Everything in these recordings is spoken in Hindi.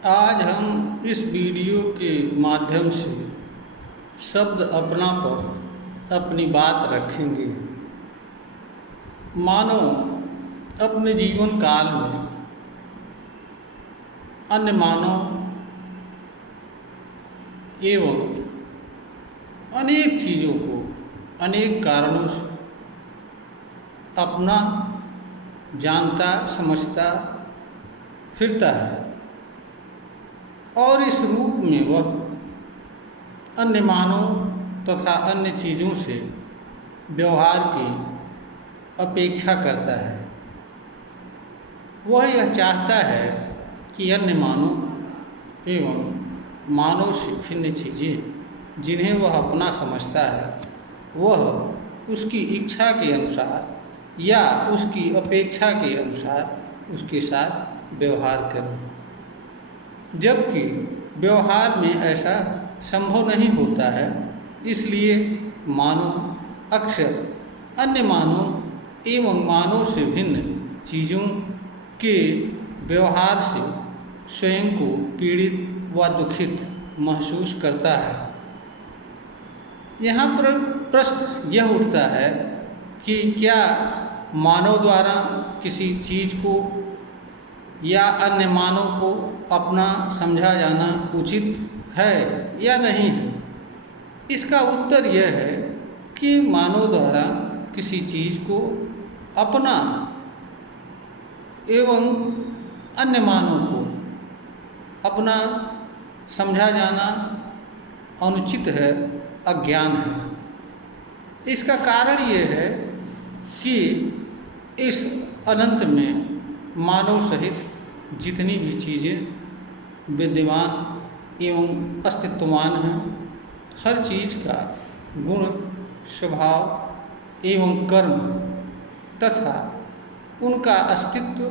आज हम इस वीडियो के माध्यम से शब्द अपना पर अपनी बात रखेंगे। मानो अपने जीवन काल में अन्य मानव एवं अनेक चीज़ों को अनेक कारणों से अपना जानता समझता फिरता है और इस रूप में वह अन्य मानव तथा अन्य चीज़ों से व्यवहार की अपेक्षा करता है। वह यह चाहता है कि अन्य मानव एवं मानव से भिन्न चीज़ें जिन्हें वह अपना समझता है वह उसकी इच्छा के अनुसार या उसकी अपेक्षा के अनुसार उसके साथ व्यवहार करें, जबकि व्यवहार में ऐसा संभव नहीं होता है। इसलिए मानव अक्सर अन्य मानव एवं मानव से भिन्न चीज़ों के व्यवहार से स्वयं को पीड़ित व दुखित महसूस करता है। यहाँ पर प्रश्न यह उठता है कि क्या मानव द्वारा किसी चीज़ को या अन्य मानव को अपना समझा जाना उचित है या नहीं है। इसका उत्तर यह है कि मानव द्वारा किसी चीज़ को अपना एवं अन्य मानव को अपना समझा जाना अनुचित है, अज्ञान है। इसका कारण यह है कि इस अनंत में मानव सहित जितनी भी चीज़ें विद्यमान एवं अस्तित्वमान हैं, हर चीज़ का गुण स्वभाव एवं कर्म तथा उनका अस्तित्व,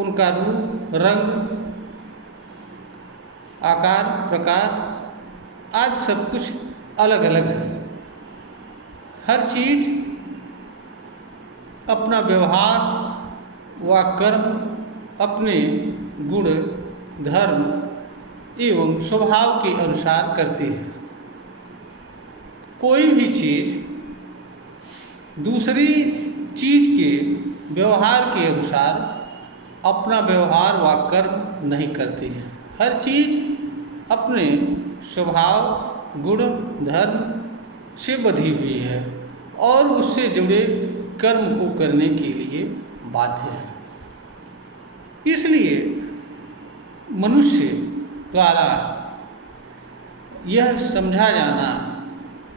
उनका रूप रंग आकार प्रकार आज सब कुछ अलग अलग है। हर चीज़ अपना व्यवहार व कर्म अपने गुण धर्म एवं स्वभाव के अनुसार करती है। कोई भी चीज़ दूसरी चीज़ के व्यवहार के अनुसार अपना व्यवहार व कर्म नहीं करती है। हर चीज़ अपने स्वभाव गुण धर्म से बधी हुई है और उससे जुड़े कर्म को करने के लिए बाध्य है। इसलिए मनुष्य द्वारा यह समझा जाना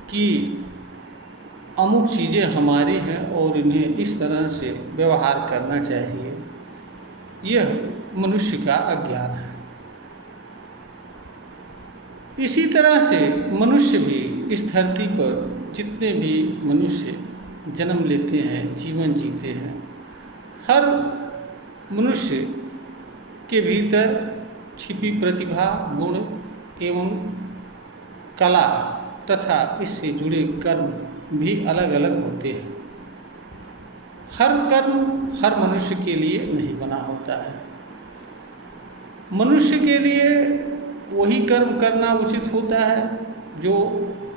कि अमुक चीज़ें हमारी हैं और इन्हें इस तरह से व्यवहार करना चाहिए, यह मनुष्य का अज्ञान है। इसी तरह से मनुष्य भी इस धरती पर जितने भी मनुष्य जन्म लेते हैं, जीवन जीते हैं, हर मनुष्य के भीतर छिपी प्रतिभा गुण एवं कला तथा इससे जुड़े कर्म भी अलग अलग होते हैं। हर कर्म हर मनुष्य के लिए नहीं बना होता है। मनुष्य के लिए वही कर्म करना उचित होता है जो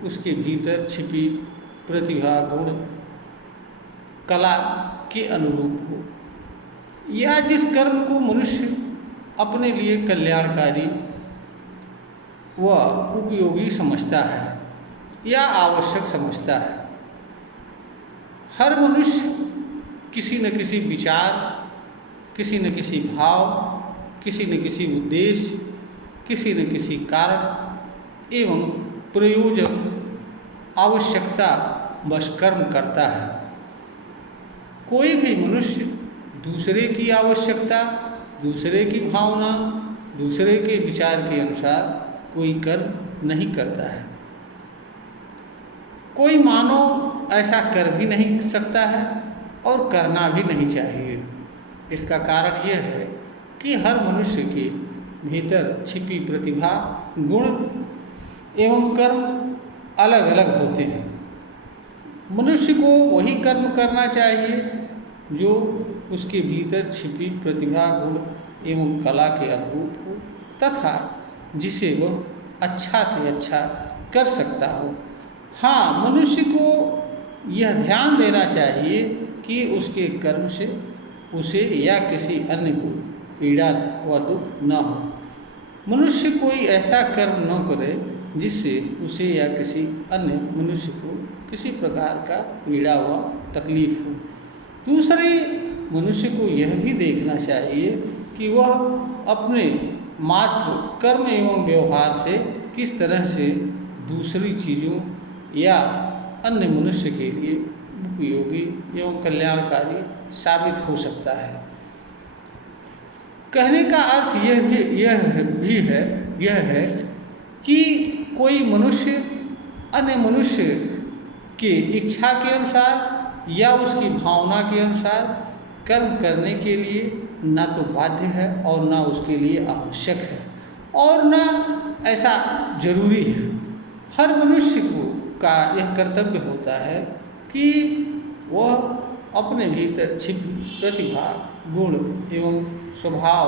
उसके भीतर छिपी प्रतिभा गुण कला के अनुरूप हो, या जिस कर्म को मनुष्य अपने लिए कल्याणकारी व उपयोगी समझता है या आवश्यक समझता है। हर मनुष्य किसी न किसी विचार, किसी न किसी भाव, किसी न किसी उद्देश्य, किसी न किसी कारण एवं प्रयोजन आवश्यकता बस कर्म करता है। कोई भी मनुष्य दूसरे की आवश्यकता, दूसरे की भावना, दूसरे के विचार के अनुसार कोई कर्म नहीं करता है। कोई मानव ऐसा कर भी नहीं सकता है और करना भी नहीं चाहिए। इसका कारण यह है कि हर मनुष्य के भीतर छिपी प्रतिभा गुण एवं कर्म अलग अलग होते हैं। मनुष्य को वही कर्म करना चाहिए जो उसके भीतर छिपी प्रतिभा गुण एवं कला के अनुरूप हो तथा जिसे वह अच्छा से अच्छा कर सकता हो। हाँ, मनुष्य को यह ध्यान देना चाहिए कि उसके कर्म से उसे या किसी अन्य को पीड़ा व दुख न हो। मनुष्य कोई ऐसा कर्म न करे जिससे उसे या किसी अन्य मनुष्य को किसी प्रकार का पीड़ा व तकलीफ हो। दूसरे मनुष्य को यह भी देखना चाहिए कि वह अपने मात्र कर्म एवं व्यवहार से किस तरह से दूसरी चीज़ों या अन्य मनुष्य के लिए उपयोगी एवं कल्याणकारी साबित हो सकता है। कहने का अर्थ यह है कि कोई मनुष्य अन्य मनुष्य की इच्छा के अनुसार या उसकी भावना के अनुसार कर्म करने के लिए ना तो बाध्य है और ना उसके लिए आवश्यक है और ना ऐसा जरूरी है। हर मनुष्य का यह कर्तव्य होता है कि वह अपने भीतर छिपी प्रतिभा, गुण एवं स्वभाव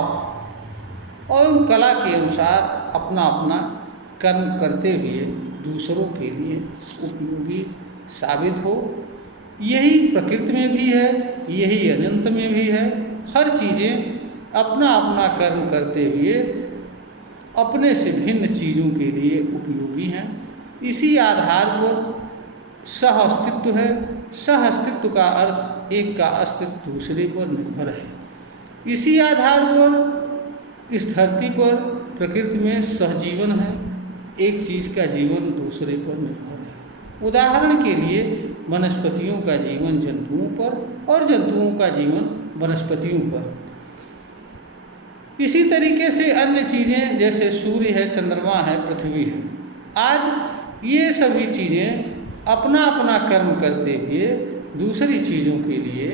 और कला के अनुसार अपना अपना कर्म करते हुए दूसरों के लिए उपयोगी साबित हो। यही प्रकृति में भी है, यही अनंत में भी है। हर चीज़ें अपना अपना कर्म करते हुए अपने से भिन्न चीज़ों के लिए उपयोगी हैं। इसी आधार पर सह अस्तित्व है। सह अस्तित्व का अर्थ एक का अस्तित्व दूसरे पर निर्भर है। इसी आधार पर इस धरती पर प्रकृति में सहजीवन है। एक चीज़ का जीवन दूसरे पर निर्भर है। उदाहरण के लिए वनस्पतियों का जीवन जंतुओं पर और जंतुओं का जीवन वनस्पतियों पर। इसी तरीके से अन्य चीज़ें जैसे सूर्य है, चंद्रमा है, पृथ्वी है, आज ये सभी चीज़ें अपना अपना कर्म करते हुए दूसरी चीज़ों के लिए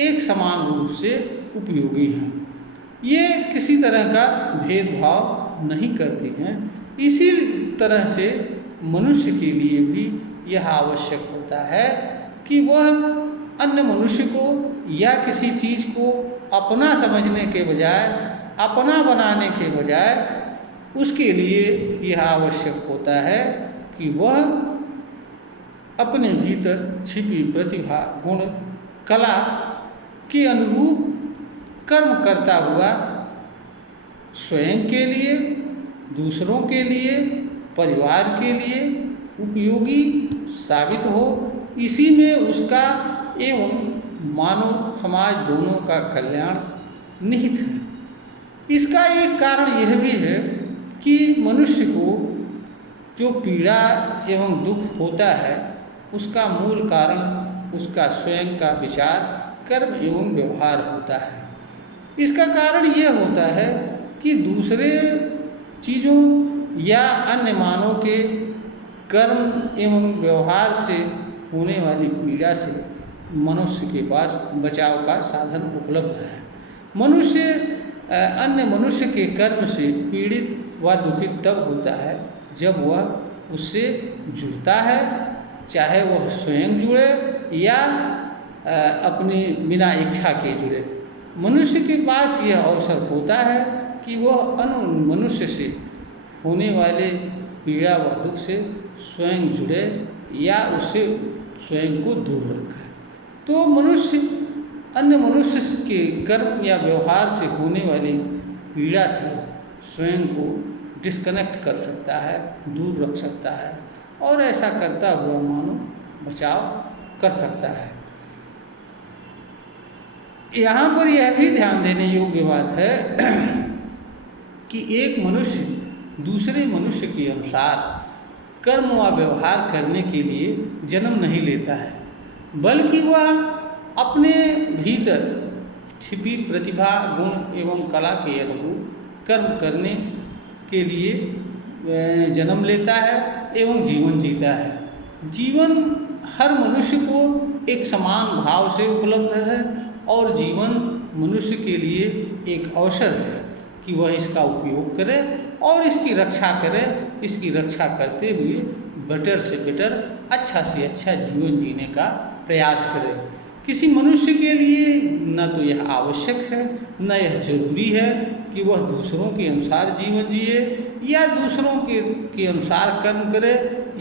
एक समान रूप से उपयोगी हैं। ये किसी तरह का भेदभाव नहीं करती हैं। इसी तरह से मनुष्य के लिए भी यह आवश्यक होता है कि वह अन्य मनुष्य को या किसी चीज़ को अपना समझने के बजाय, अपना बनाने के बजाय उसके लिए यह आवश्यक होता है कि वह अपने भीतर छिपी प्रतिभा, गुण, कला के अनुरूप कर्म करता हुआ स्वयं के लिए, दूसरों के लिए, परिवार के लिए उपयोगी साबित हो। इसी में उसका एवं मानव समाज दोनों का कल्याण निहित है। इसका एक कारण यह भी है कि मनुष्य को जो पीड़ा एवं दुख होता है उसका मूल कारण उसका स्वयं का विचार, कर्म एवं व्यवहार होता है। इसका कारण यह होता है कि दूसरे चीज़ों या अन्य मानव के कर्म एवं व्यवहार से होने वाली पीड़ा से मनुष्य के पास बचाव का साधन उपलब्ध है। मनुष्य अन्य मनुष्य के कर्म से पीड़ित व दुखित तब होता है जब वह उससे जुड़ता है, चाहे वह स्वयं जुड़े या अपनी बिना इच्छा के जुड़े। मनुष्य के पास यह अवसर होता है कि वह अन्य मनुष्य से होने वाले पीड़ा व दुख से स्वयं जुड़े या उससे स्वयं को दूर रखे। तो मनुष्य अन्य मनुष्य के कर्म या व्यवहार से होने वाली पीड़ा से स्वयं को डिस्कनेक्ट कर सकता है, दूर रख सकता है और ऐसा करता हुआ मानव बचाव कर सकता है। यहाँ पर यह भी ध्यान देने योग्य बात है कि एक मनुष्य दूसरे मनुष्य के अनुसार कर्म व व्यवहार करने के लिए जन्म नहीं लेता है, बल्कि वह अपने भीतर छिपी प्रतिभा, गुण एवं कला के अनुरूप कर्म करने के लिए जन्म लेता है एवं जीवन जीता है। जीवन हर मनुष्य को एक समान भाव से उपलब्ध है और जीवन मनुष्य के लिए एक अवसर है कि वह इसका उपयोग करे और इसकी रक्षा करे। इसकी रक्षा करते हुए बेटर से बेटर, अच्छा से अच्छा जीवन जीने का प्रयास करे। किसी मनुष्य के लिए न तो यह आवश्यक है, न यह जरूरी है कि वह दूसरों के अनुसार जीवन जिए या दूसरों के अनुसार कर्म करे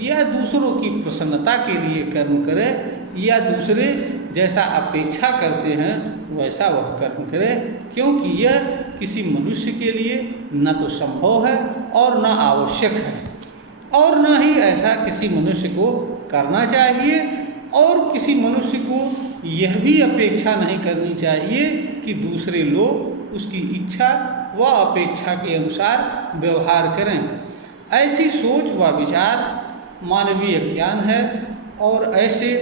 या दूसरों की प्रसन्नता के लिए कर्म करे या दूसरे जैसा अपेक्षा करते हैं वैसा वह कर्म करे, क्योंकि यह किसी मनुष्य के लिए न तो संभव है और न आवश्यक है, और न ही ऐसा किसी मनुष्य को करना चाहिए। और किसी मनुष्य को यह भी अपेक्षा नहीं करनी चाहिए कि दूसरे लोग उसकी इच्छा व अपेक्षा के अनुसार व्यवहार करें। ऐसी सोच व विचार मानवीय अज्ञान है, और ऐसे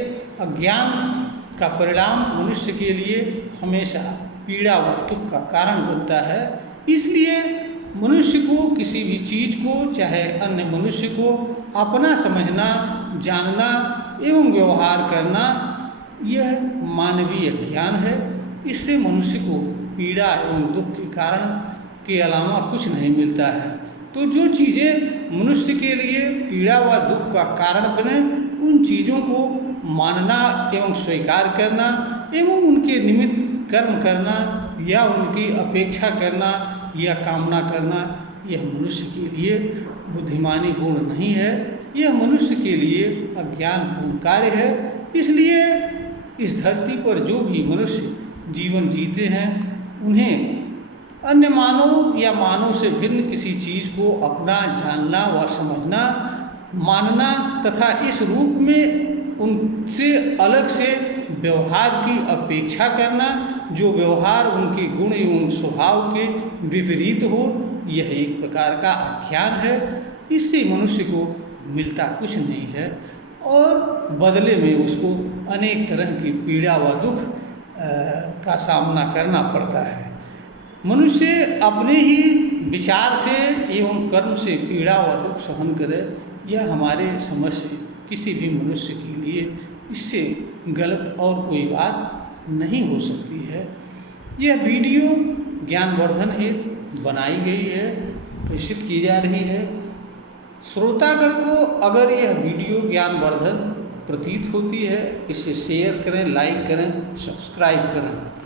अज्ञान का परिणाम मनुष्य के लिए हमेशा पीड़ा व दुख का कारण बनता है। इसलिए मनुष्य को किसी भी चीज़ को, चाहे अन्य मनुष्य को, अपना समझना, जानना एवं व्यवहार करना यह मानवीय ज्ञान है। इससे मनुष्य को पीड़ा एवं दुख के कारण के अलावा कुछ नहीं मिलता है। तो जो चीज़ें मनुष्य के लिए पीड़ा व दुख का कारण बने, उन चीज़ों को मानना एवं स्वीकार करना एवं उनके निमित्त कर्म करना या उनकी अपेक्षा करना या कामना करना, यह मनुष्य के लिए बुद्धिमानी पूर्ण नहीं है, यह मनुष्य के लिए अज्ञानपूर्ण कार्य है। इसलिए इस धरती पर जो भी मनुष्य जीवन जीते हैं, उन्हें अन्य मानव या मानव से भिन्न किसी चीज़ को अपना, जानना व समझना, मानना तथा इस रूप में उनसे अलग से व्यवहार की अपेक्षा करना, जो व्यवहार उनके गुण एवं स्वभाव के विपरीत हो, यह एक प्रकार का अज्ञान है। इससे मनुष्य को मिलता कुछ नहीं है और बदले में उसको अनेक तरह की पीड़ा व दुख का सामना करना पड़ता है। मनुष्य अपने ही विचार से एवं कर्म से पीड़ा व दुख सहन करे, यह हमारे समझ से किसी भी मनुष्य के लिए इससे गलत और कोई बात नहीं हो सकती है। यह वीडियो ज्ञानवर्धन हेतु बनाई गई है, प्रेषित की जा रही है। श्रोतागण को अगर यह वीडियो ज्ञानवर्धन प्रतीत होती है, इसे शेयर करें, लाइक करें, सब्सक्राइब करें।